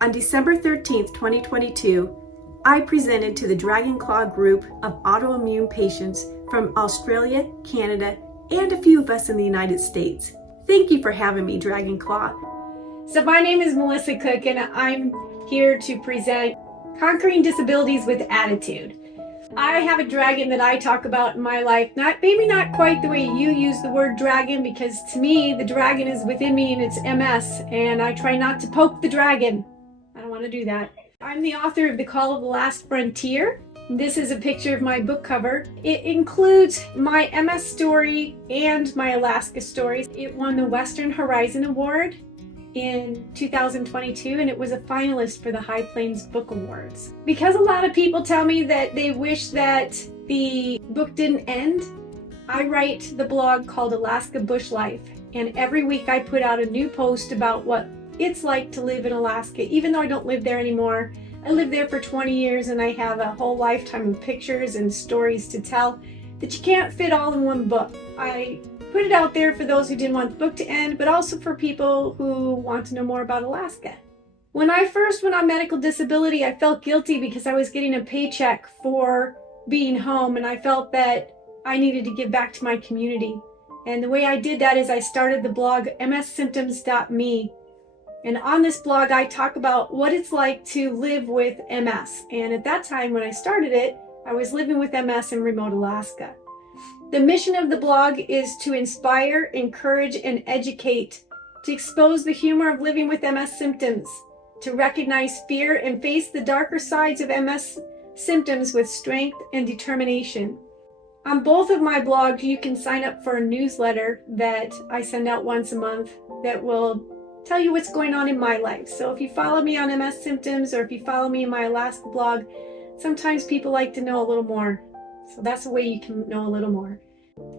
On December 13th, 2022, I presented to the Dragon Claw group of autoimmune patients from Australia, Canada, and a few of us in the United States. Thank you for having me, Dragon Claw. So my name is Melissa Cook, and I'm here to present Conquering Disabilities with Attitude. I have a dragon that I talk about in my life, maybe not quite the way you use the word dragon, because to me, the dragon is within me and it's MS, and I try not to poke the dragon. I don't want to do that. I'm the author of The Call of the Last Frontier. This is a picture of my book cover. It includes my MS story and my Alaska stories. It won the Western Horizon Award in 2022, and it was a finalist for the High Plains Book Awards. Because a lot of people tell me that they wish that the book didn't end, I write the blog called Alaska Bush Life, and every week I put out a new post about what it's like to live in Alaska. Even though I don't live there anymore, I lived there for 20 years and I have a whole lifetime of pictures and stories to tell that you can't fit all in one book. I put it out there for those who didn't want the book to end, but also for people who want to know more about Alaska. When I first went on medical disability, I felt guilty because I was getting a paycheck for being home, and I felt that I needed to give back to my community. And the way I did that is I started the blog mssymptoms.me. And on this blog, I talk about what it's like to live with MS. And at that time, when I started it, I was living with MS in remote Alaska. The mission of the blog is to inspire, encourage, and educate, to expose the humor of living with MS symptoms, to recognize fear and face the darker sides of MS symptoms with strength and determination. On both of my blogs, you can sign up for a newsletter that I send out once a month that will tell you what's going on in my life. So if you follow me on MS symptoms, or if you follow me in my Alaska blog, sometimes people like to know a little more. So that's a way you can know a little more.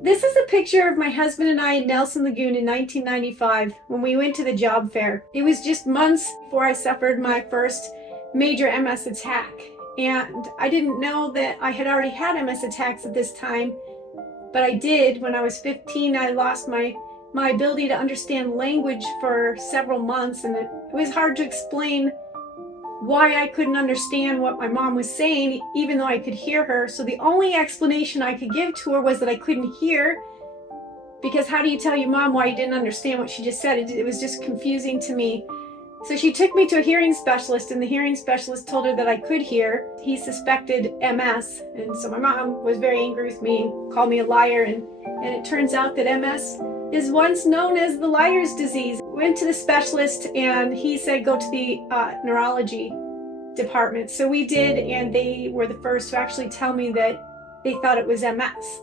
This is a picture of my husband and I in Nelson Lagoon in 1995 when we went to the job fair. It was just months before I suffered my first major MS attack. And I didn't know that I had already had MS attacks at this time, but I did. When I was 15, I lost my ability to understand language for several months, and it was hard to explain why I couldn't understand what my mom was saying, even though I could hear her. So the only explanation I could give to her was that I couldn't hear, because how do you tell your mom why you didn't understand what she just said? It was just confusing to me. So she took me to a hearing specialist, and the hearing specialist told her that I could hear. He suspected MS, and so my mom was very angry with me and called me a liar, and it turns out that MS is once known as the liar's disease. Went to the specialist and he said go to the neurology department. So we did, and they were the first to actually tell me that they thought it was MS.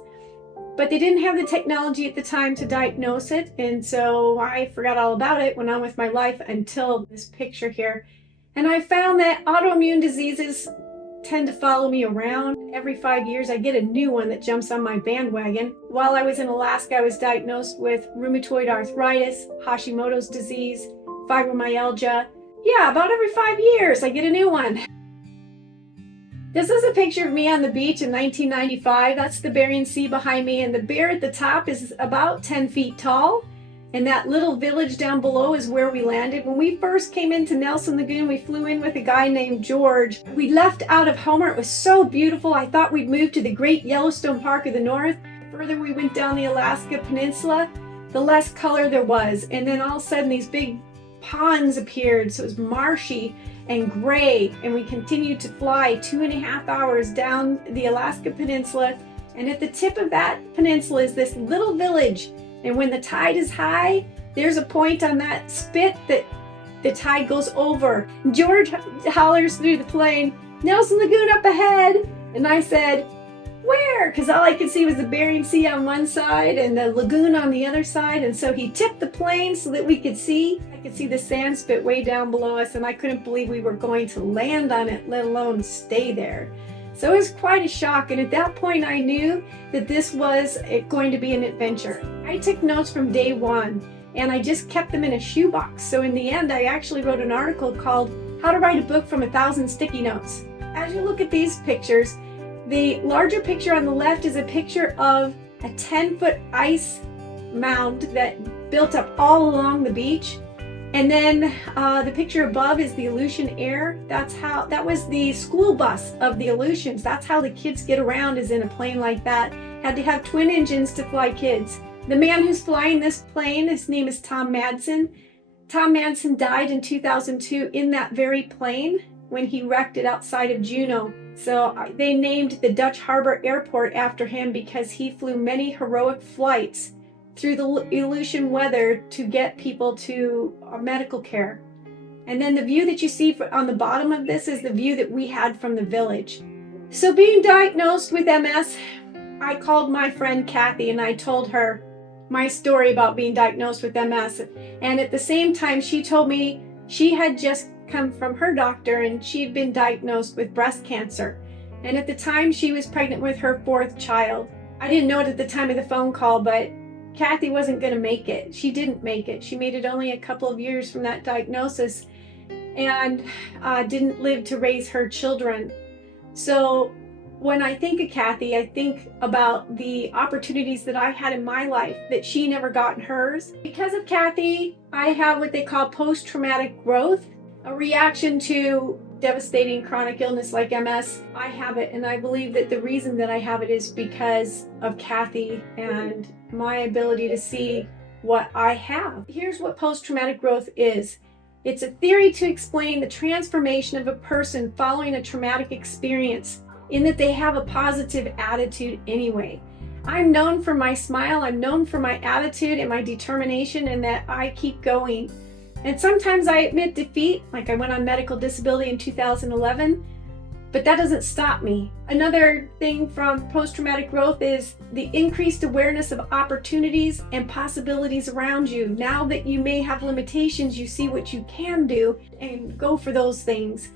But they didn't have the technology at the time to diagnose it, and so I forgot all about it, went on with my life until this picture here. And I found that autoimmune diseases tend to follow me around. Every 5 years I get a new one that jumps on my bandwagon. While I was in Alaska, I was diagnosed with rheumatoid arthritis, Hashimoto's disease, fibromyalgia. Yeah, about every 5 years I get a new one. This is a picture of me on the beach in 1995. That's the Bering Sea behind me, and the bear at the top is about 10 feet tall. And that little village down below is where we landed. When we first came into Nelson Lagoon, we flew in with a guy named George. We left out of Homer. It was so beautiful. I thought we'd move to the Great Yellowstone Park of the North. The further we went down the Alaska Peninsula, the less color there was. And then all of a sudden these big ponds appeared. So it was marshy and gray. And we continued to fly 2.5 hours down the Alaska Peninsula. And at the tip of that peninsula is this little village. And when the tide is high, there's a point on that spit that the tide goes over. George hollers through the plane, "Nelson Lagoon up ahead." And I said, "Where?" Because all I could see was the Bering Sea on one side and the lagoon on the other side. And so he tipped the plane so that we could see. I could see the sand spit way down below us, and I couldn't believe we were going to land on it, let alone stay there. So it was quite a shock, and at that point I knew that this was going to be an adventure. I took notes from day one, and I just kept them in a shoebox. So in the end, I actually wrote an article called How to Write a Book from 1,000 Sticky Notes. As you look at these pictures, the larger picture on the left is a picture of a 10-foot ice mound that built up all along the beach. And then the picture above is the Aleutian Air. That was the school bus of the Aleutians. That's how the kids get around, is in a plane like that. Had to have twin engines to fly kids. The man who's flying this plane, his name is Tom Madsen. Tom Madsen died in 2002 in that very plane when he wrecked it outside of Juneau. So they named the Dutch Harbor Airport after him because he flew many heroic flights through the Aleutian weather to get people to medical care. And then the view that you see on the bottom of this is the view that we had from the village. So being diagnosed with MS, I called my friend Kathy and I told her my story about being diagnosed with MS. And at the same time, she told me she had just come from her doctor and she'd been diagnosed with breast cancer. And at the time, she was pregnant with her 4th child. I didn't know it at the time of the phone call, but Kathy wasn't going to make it. She didn't make it. She made it only a couple of years from that diagnosis and didn't live to raise her children. So when I think of Kathy, I think about the opportunities that I had in my life that she never got in hers. Because of Kathy, I have what they call post-traumatic growth, a reaction to devastating chronic illness like MS. I have it, and I believe that the reason that I have it is because of Kathy and my ability to see what I have. Here's what post-traumatic growth is. It's a theory to explain the transformation of a person following a traumatic experience, in that they have a positive attitude anyway. I'm known for my smile, I'm known for my attitude and my determination, and that I keep going. And sometimes I admit defeat, like I went on medical disability in 2011, but that doesn't stop me. Another thing from post-traumatic growth is the increased awareness of opportunities and possibilities around you. Now that you may have limitations, you see what you can do and go for those things.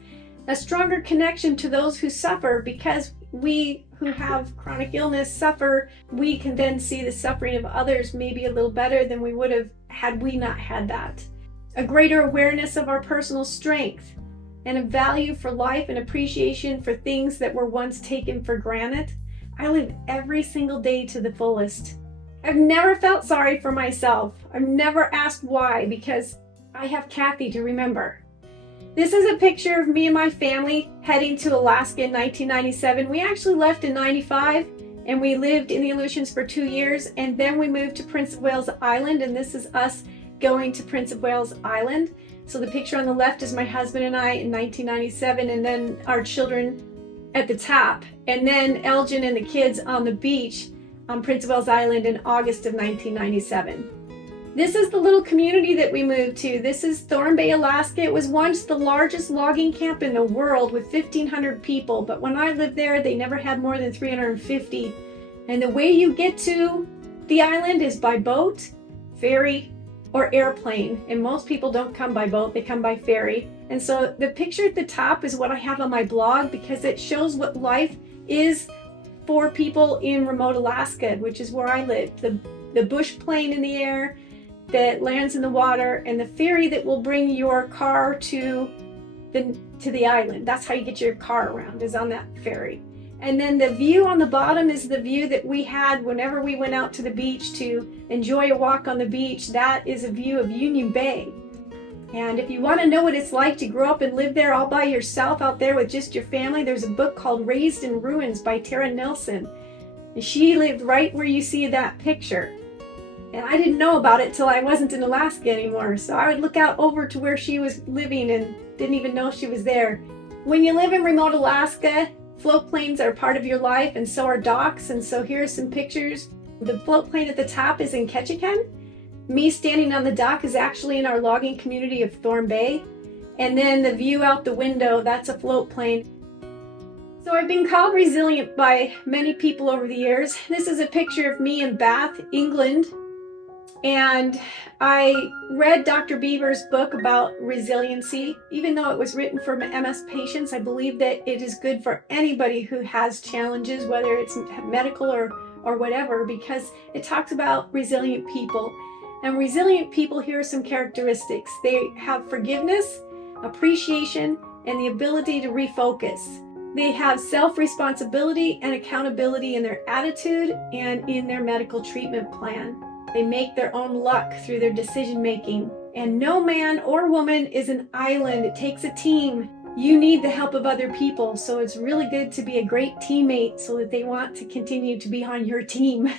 A stronger connection to those who suffer, because we who have chronic illness suffer, we can then see the suffering of others maybe a little better than we would have had we not had that. A greater awareness of our personal strength and a value for life and appreciation for things that were once taken for granted. I live every single day to the fullest. I've never felt sorry for myself. I've never asked why, because I have Kathy to remember. This is a picture of me and my family heading to Alaska in 1997. We actually left in 95 and we lived in the Aleutians for 2 years, and then we moved to Prince of Wales Island, and this is us going to Prince of Wales Island. So the picture on the left is my husband and I in 1997, and then our children at the top, and then Elgin and the kids on the beach on Prince of Wales Island in August of 1997. This is the little community that we moved to. This is Thorn Bay, Alaska. It was once the largest logging camp in the world with 1,500 people, but when I lived there, they never had more than 350. And the way you get to the island is by boat, ferry, or airplane. And most people don't come by boat, they come by ferry. And so the picture at the top is what I have on my blog, because it shows what life is for people in remote Alaska, which is where I live. The bush plane in the air that lands in the water, and the ferry that will bring your car to the island. That's how you get your car around, is on that ferry. And then the view on the bottom is the view that we had whenever we went out to the beach to enjoy a walk on the beach. That is a view of Union Bay. And if you want to know what it's like to grow up and live there all by yourself out there with just your family, there's a book called Raised in Ruins by Tara Nelson. And she lived right where you see that picture. And I didn't know about it till I wasn't in Alaska anymore. So I would look out over to where she was living and didn't even know she was there. When you live in remote Alaska, float planes are part of your life, and so are docks. And so here are some pictures. The float plane at the top is in Ketchikan. Me standing on the dock is actually in our logging community of Thorn Bay. And then the view out the window, that's a float plane. So I've been called resilient by many people over the years. This is a picture of me in Bath, England. And I read Dr. Bieber's book about resiliency. Even though it was written for MS patients, I believe that it is good for anybody who has challenges, whether it's medical or whatever, because it talks about resilient people. And resilient people, here are some characteristics. They have forgiveness, appreciation, and the ability to refocus. They have self-responsibility and accountability in their attitude and in their medical treatment plan. They make their own luck through their decision making. And no man or woman is an island. It takes a team. You need the help of other people. So it's really good to be a great teammate so that they want to continue to be on your team.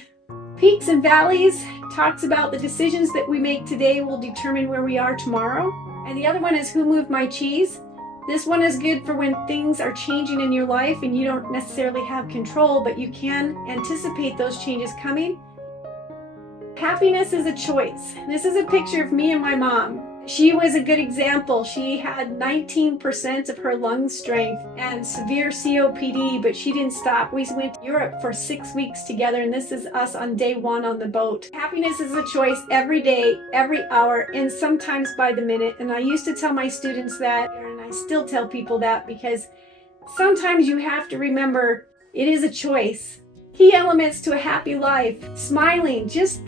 Peaks and Valleys talks about the decisions that we make today will determine where we are tomorrow. And the other one is Who Moved My Cheese? This one is good for when things are changing in your life and you don't necessarily have control, but you can anticipate those changes coming. Happiness is a choice. This is a picture of me and my mom. She was a good example. She had 19% of her lung strength and severe COPD, but she didn't stop. We went to Europe for 6 weeks together, and this is us on day 1 on the boat. Happiness is a choice every day, every hour, and sometimes by the minute. And I used to tell my students that, and I still tell people that, because sometimes you have to remember it is a choice. Key elements to a happy life: smiling. Just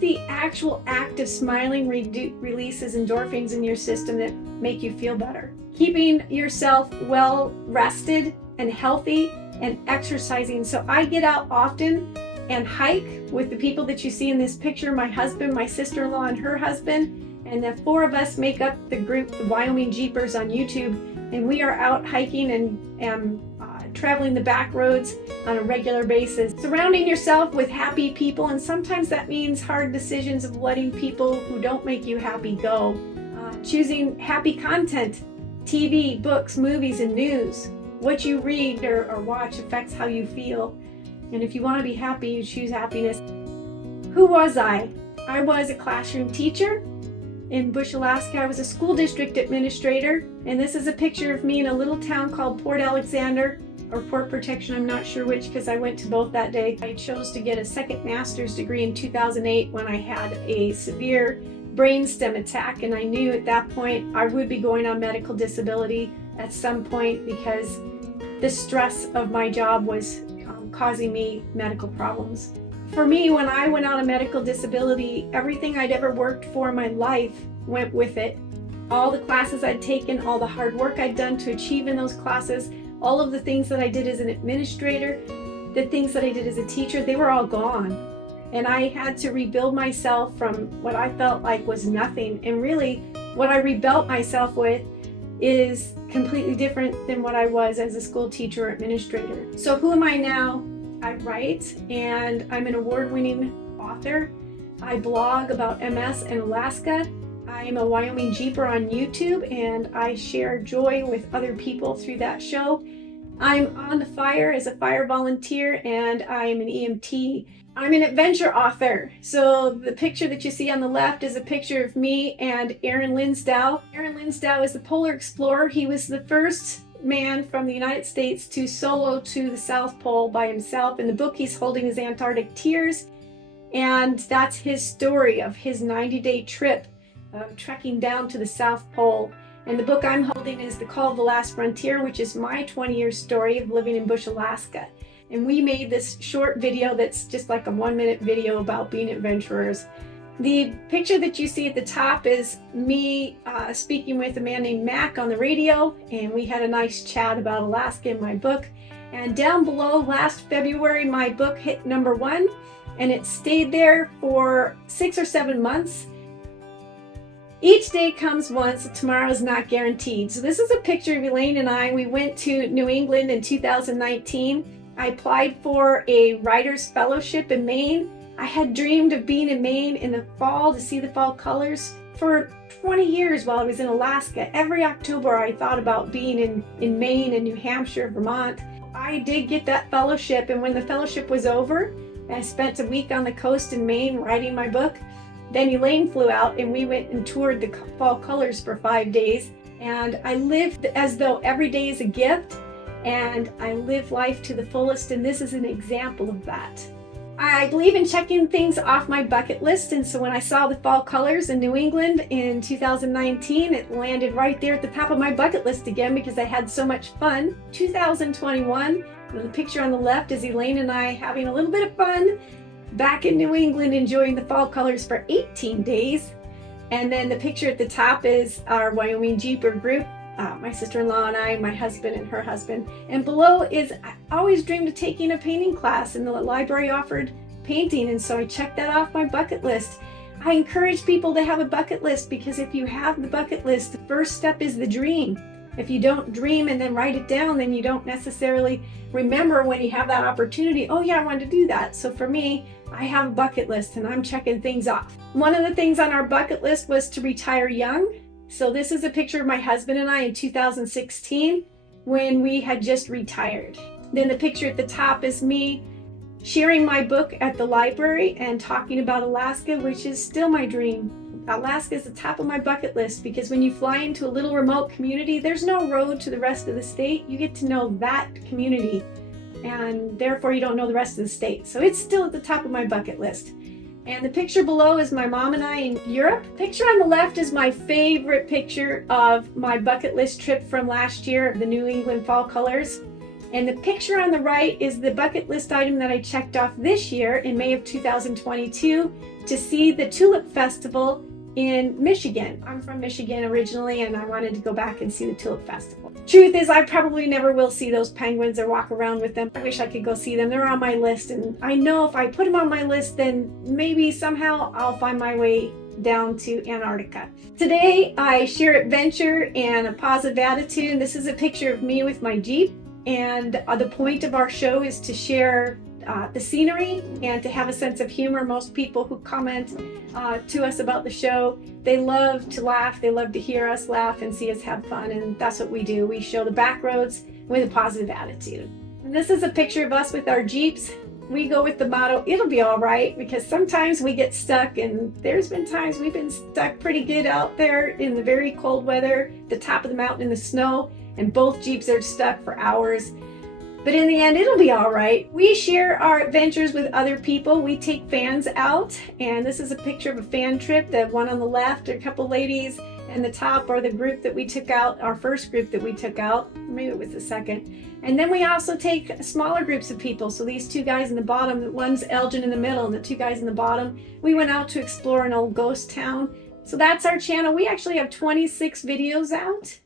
the actual act of smiling releases endorphins in your system that make you feel better. Keeping yourself well rested and healthy, and exercising. So I get out often and hike with the people that you see in this picture: my husband, my sister-in-law, and her husband. And the 4 of us make up the group, the Wyoming Jeepers on YouTube. And we are out hiking and traveling the back roads on a regular basis. Surrounding yourself with happy people, and sometimes that means hard decisions of letting people who don't make you happy go. Choosing happy content, TV, books, movies, and news. What you read or watch affects how you feel. And if you want to be happy, you choose happiness. Who was I? I was a classroom teacher in Bush, Alaska. I was a school district administrator, and this is a picture of me in a little town called Port Alexander, or Port Protection, I'm not sure which, because I went to both that day. I chose to get a second master's degree in 2008 when I had a severe brainstem attack, and I knew at that point I would be going on medical disability at some point because the stress of my job was causing me medical problems. For me, when I went on a medical disability, everything I'd ever worked for in my life went with it. All the classes I'd taken, all the hard work I'd done to achieve in those classes, all of the things that I did as an administrator, the things that I did as a teacher, they were all gone. And I had to rebuild myself from what I felt like was nothing. And really, what I rebuilt myself with is completely different than what I was as a school teacher or administrator. So who am I now? I write, and I'm an award-winning author. I blog about MS in Alaska. I am a Wyoming Jeeper on YouTube, and I share joy with other people through that show. I'm on the fire as a fire volunteer, and I'm an EMT. I'm an adventure author. So the picture that you see on the left is a picture of me and Aaron Linsdau. Aaron Linsdau is the polar explorer. He was the first man from the United States to solo to the South Pole by himself. In the book he's holding is Antarctic Tears, and that's his story of his 90-day trip trekking down to the South Pole. And the book I'm holding is The Call of the Last Frontier, which is my 20-year story of living in Bush, Alaska. And we made this short video that's just like a 1-minute video about being adventurers. The picture that you see at the top is me speaking with a man named Mac on the radio, and we had a nice chat about Alaska in my book. And down below, last February, my book hit #1, and it stayed there for 6 or 7 months. Each day comes once, tomorrow is not guaranteed. So this is a picture of Elaine and I. We went to New England in 2019. I applied for a writer's fellowship in Maine. I had dreamed of being in Maine in the fall to see the fall colors for 20 years while I was in Alaska. Every October I thought about being in Maine and New Hampshire, Vermont. I did get that fellowship, and when the fellowship was over, I spent a week on the coast in Maine writing my book. Then Elaine flew out and we went and toured the fall colors for 5 days. And I lived as though every day is a gift, and I live life to the fullest, and this is an example of that. I believe in checking things off my bucket list, and so when I saw the fall colors in New England in 2019, it landed right there at the top of my bucket list again because I had so much fun. 2021, the picture on the left is Elaine and I having a little bit of fun back in New England, enjoying the fall colors for 18 days. And then the picture at the top is our Wyoming Jeeper group, my sister-in-law and I, my husband and her husband. And below is, I always dreamed of taking a painting class, and the library offered painting, and so I checked that off my bucket list. I encourage people to have a bucket list, because if you have the bucket list, the first step is the dream. If you don't dream and then write it down, then you don't necessarily remember when you have that opportunity, oh yeah, I wanted to do that. So for me, I have a bucket list and I'm checking things off. One of the things on our bucket list was to retire young. So this is a picture of my husband and I in 2016 when we had just retired. Then the picture at the top is me sharing my book at the library and talking about Alaska, which is still my dream. Alaska is the top of my bucket list, because when you fly into a little remote community, there's no road to the rest of the state. You get to know that community, and therefore you don't know the rest of the state. So it's still at the top of my bucket list. And the picture below is my mom and I in Europe. Picture on the left is my favorite picture of my bucket list trip from last year, of the New England fall colors. And the picture on the right is the bucket list item that I checked off this year in May of 2022 to see the Tulip Festival in Michigan. I'm from Michigan originally, and I wanted to go back and see the Tulip Festival. Truth is, I probably never will see those penguins or walk around with them. I wish I could go see them. They're on my list, and I know if I put them on my list, then maybe somehow I'll find my way down to Antarctica. Today, I share adventure and a positive attitude. This is a picture of me with my Jeep, and the point of our show is to share the scenery and to have a sense of humor. Most people who comment to us about the show, they love to laugh, they love to hear us laugh and see us have fun, and that's what we do. We show the back roads with a positive attitude. And this is a picture of us with our Jeeps. We go with the motto, it'll be all right, because sometimes we get stuck, and there's been times we've been stuck pretty good out there in the very cold weather, the top of the mountain in the snow, and both Jeeps are stuck for hours. But in the end, it'll be all right. We share our adventures with other people. We take fans out, and this is a picture of a fan trip. The one on the left are a couple ladies, and the top are the group that we took out, our first group that we took out. Maybe it was the second. And then we also take smaller groups of people. So these two guys in the bottom, one's Elgin in the middle, and the two guys in the bottom, we went out to explore an old ghost town. So that's our channel. We actually have 26 videos out.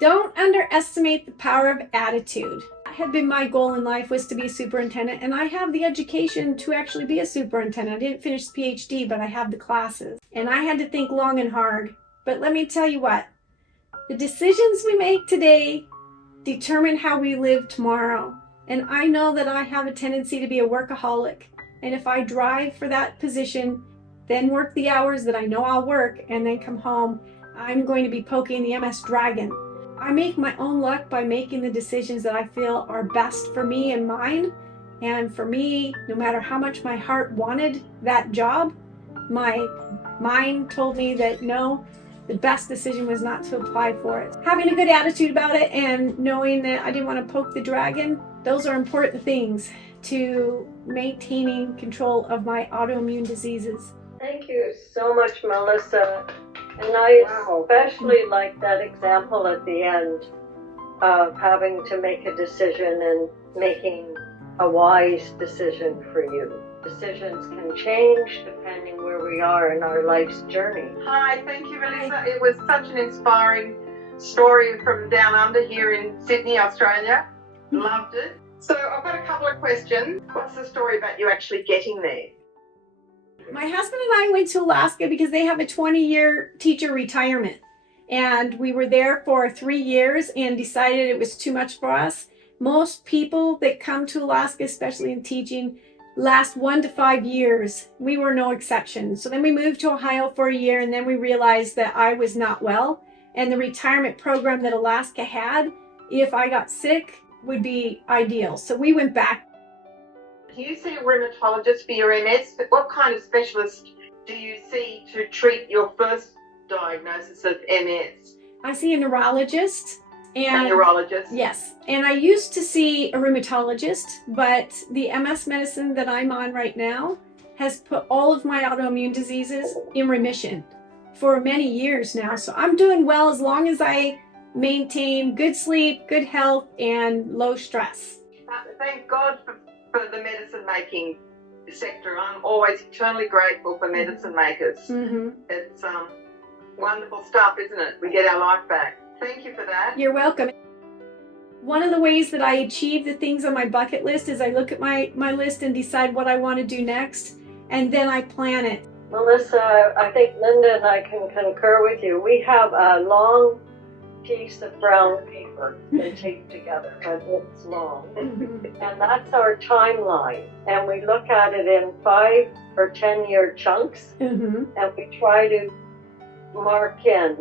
Don't underestimate the power of attitude. That had been my goal in life, was to be a superintendent, and I have the education to actually be a superintendent. I didn't finish the PhD, but I have the classes. And I had to think long and hard. But let me tell you what, the decisions we make today determine how we live tomorrow. And I know that I have a tendency to be a workaholic. And if I drive for that position, then work the hours that I know I'll work, and then come home, I'm going to be poking the MS Dragon. I make my own luck by making the decisions that I feel are best for me and mine. And for me, no matter how much my heart wanted that job, my mind told me that no, the best decision was not to apply for it. Having a good attitude about it and knowing that I didn't want to poke the dragon, those are important things to maintaining control of my autoimmune diseases. Thank you so much, Melissa. And I especially like that example at the end of having to make a decision and making a wise decision for you. Decisions can change depending where we are in our life's journey. Hi, thank you, Melissa. It was such an inspiring story from down under here in Sydney, Australia. Loved it. So I've got a couple of questions. What's the story about you actually getting there? My husband and I went to Alaska because they have a 20-year teacher retirement. And we were there for 3 years and decided it was too much for us. Most people that come to Alaska, especially in teaching, last 1 to 5 years. We were no exception. So then we moved to Ohio for a year, and then we realized that I was not well. And the retirement program that Alaska had, if I got sick, would be ideal. So we went back. Do you see a rheumatologist for your MS? What kind of specialist do you see to treat your first diagnosis of MS? I see a neurologist. A neurologist? Yes. And I used to see a rheumatologist, but the MS medicine that I'm on right now has put all of my autoimmune diseases in remission for many years now. So I'm doing well as long as I maintain good sleep, good health, and low stress. Thank God for the medicine making sector. I'm always eternally grateful for medicine makers. Mm-hmm. It's wonderful stuff, isn't it? We get our life back. Thank you for that. You're welcome. One of the ways that I achieve the things on my bucket list is I look at my list and decide what I want to do next, and then I plan it. Melissa, I think Linda and I can concur with you. We have a long piece of brown paper and taped together, but it's long. And that's our timeline. And we look at it in 5 or 10-year chunks, and we try to mark in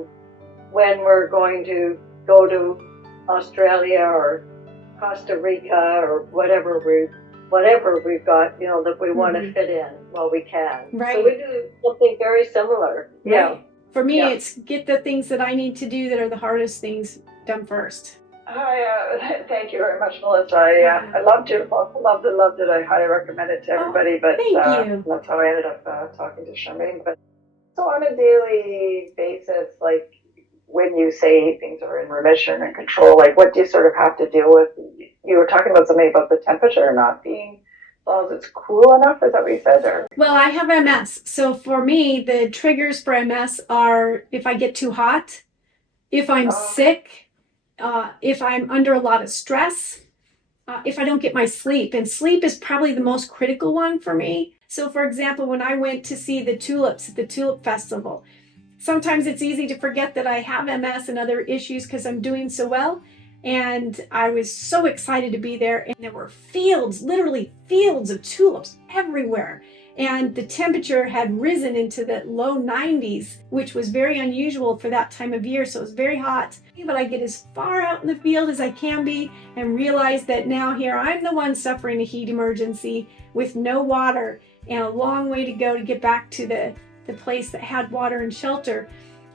when we're going to go to Australia or Costa Rica or whatever we've got, that we want to fit in while we can. Right. So we do something very similar. Right. Yeah. For me, it's get the things that I need to do that are the hardest things done first. Thank you very much, Melissa. I loved your book. Loved it. I highly recommend it to everybody. But thank you. That's how I ended up talking to Charmaine. But so on a daily basis, like when you say things are in remission and control, like what do you sort of have to deal with? You were talking about something about the temperature not being, as long as it's cool enough. Is that what you said? Or? Well, I have MS. So for me, the triggers for MS are if I get too hot, if I'm sick, if I'm under a lot of stress, if I don't get my sleep. And sleep is probably the most critical one for me. So for example, when I went to see the tulips at the Tulip Festival, sometimes it's easy to forget that I have MS and other issues because I'm doing so well. And I was so excited to be there. And there were fields, literally fields of tulips everywhere. And the temperature had risen into the low 90s, which was very unusual for that time of year. So it was very hot. But I get as far out in the field as I can be and realize that now here I'm the one suffering a heat emergency with no water and a long way to go to get back to the place that had water and shelter.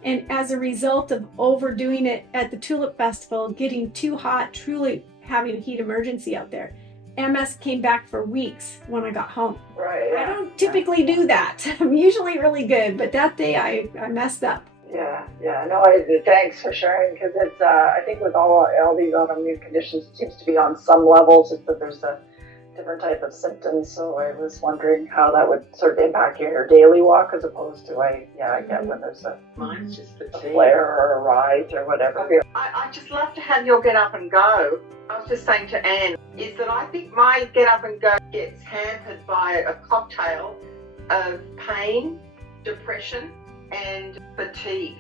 And as a result of overdoing it at the Tulip Festival, getting too hot, truly having a heat emergency out there, MS came back for weeks when I got home. Right. I don't typically do that. I'm usually really good, but that day I messed up. Yeah. No, thanks for sharing, because it's, I think with all these autoimmune conditions, it seems to be on some levels, just that there's a different type of symptoms. So I was wondering how that would sort of impact your daily walk, as opposed to I get when there's Mine's just a flare or a rise or whatever. I just love to have your get up and go. I was just saying to Anne, is that I think my get up and go gets hampered by a cocktail of pain, depression, and fatigue.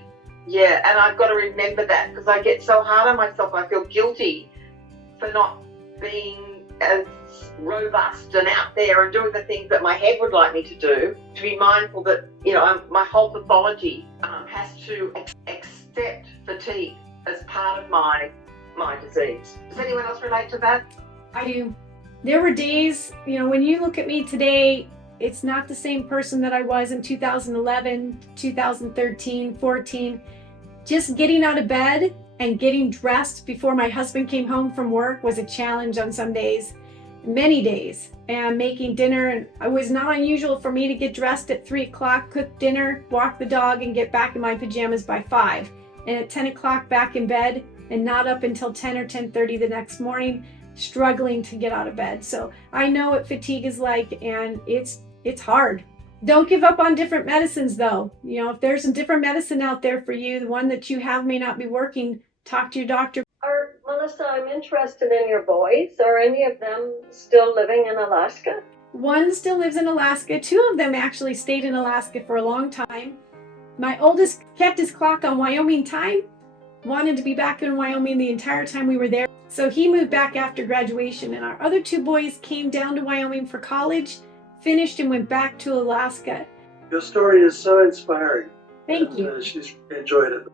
Yeah, and I've got to remember that, because I get so hard on myself. I feel guilty for not being as robust and out there and doing the things that my head would like me to do. To be mindful that, my whole pathology has to accept fatigue as part of my disease. Does anyone else relate to that? I do. There were days, when you look at me today, it's not the same person that I was in 2011, 2013, 14. Just getting out of bed and getting dressed before my husband came home from work was a challenge on some days, many days. And making dinner, and it was not unusual for me to get dressed at 3 o'clock, cook dinner, walk the dog, and get back in my pajamas by 5. And at 10 o'clock back in bed, and not up until 10 or 10:30 the next morning, struggling to get out of bed. So I know what fatigue is like, and it's hard. Don't give up on different medicines though. If there's a different medicine out there for you, the one that you have may not be working, talk to your doctor. Melissa, I'm interested in your boys. Are any of them still living in Alaska? One still lives in Alaska. 2 of them actually stayed in Alaska for a long time. My oldest kept his clock on Wyoming time, wanted to be back in Wyoming the entire time we were there. So he moved back after graduation, and our other 2 boys came down to Wyoming for college, finished, and went back to Alaska. Your story is so inspiring. Thank you. She's enjoyed it.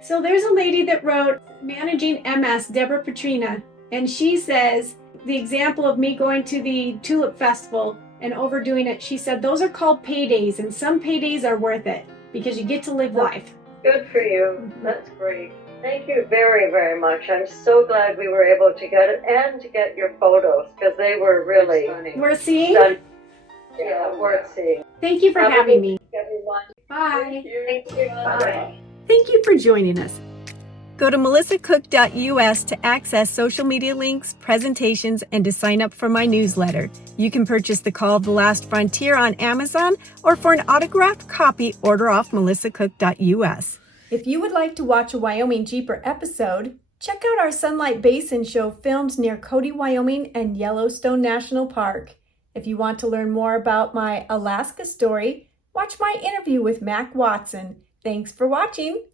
So there's a lady that wrote Managing MS, Deborah Petrina, and she says, the example of me going to the Tulip Festival and overdoing it, she said, those are called paydays, and some paydays are worth it because you get to live life. Good for you. That's great. Thank you very, very much. I'm so glad we were able to get it and to get your photos, because they were really Worth seeing? Yeah, worth seeing. Thank you for having me. Everyone. Bye. Thank you. Bye. Thank you for joining us. Go to melissacook.us to access social media links, presentations, and to sign up for my newsletter. You can purchase The Call of the Last Frontier on Amazon, or for an autographed copy, order off melissacook.us. If you would like to watch a Wyoming Jeeper episode, check out our Sunlight Basin show filmed near Cody, Wyoming and Yellowstone National Park. If you want to learn more about my Alaska story, watch my interview with Mac Watson. Thanks for watching.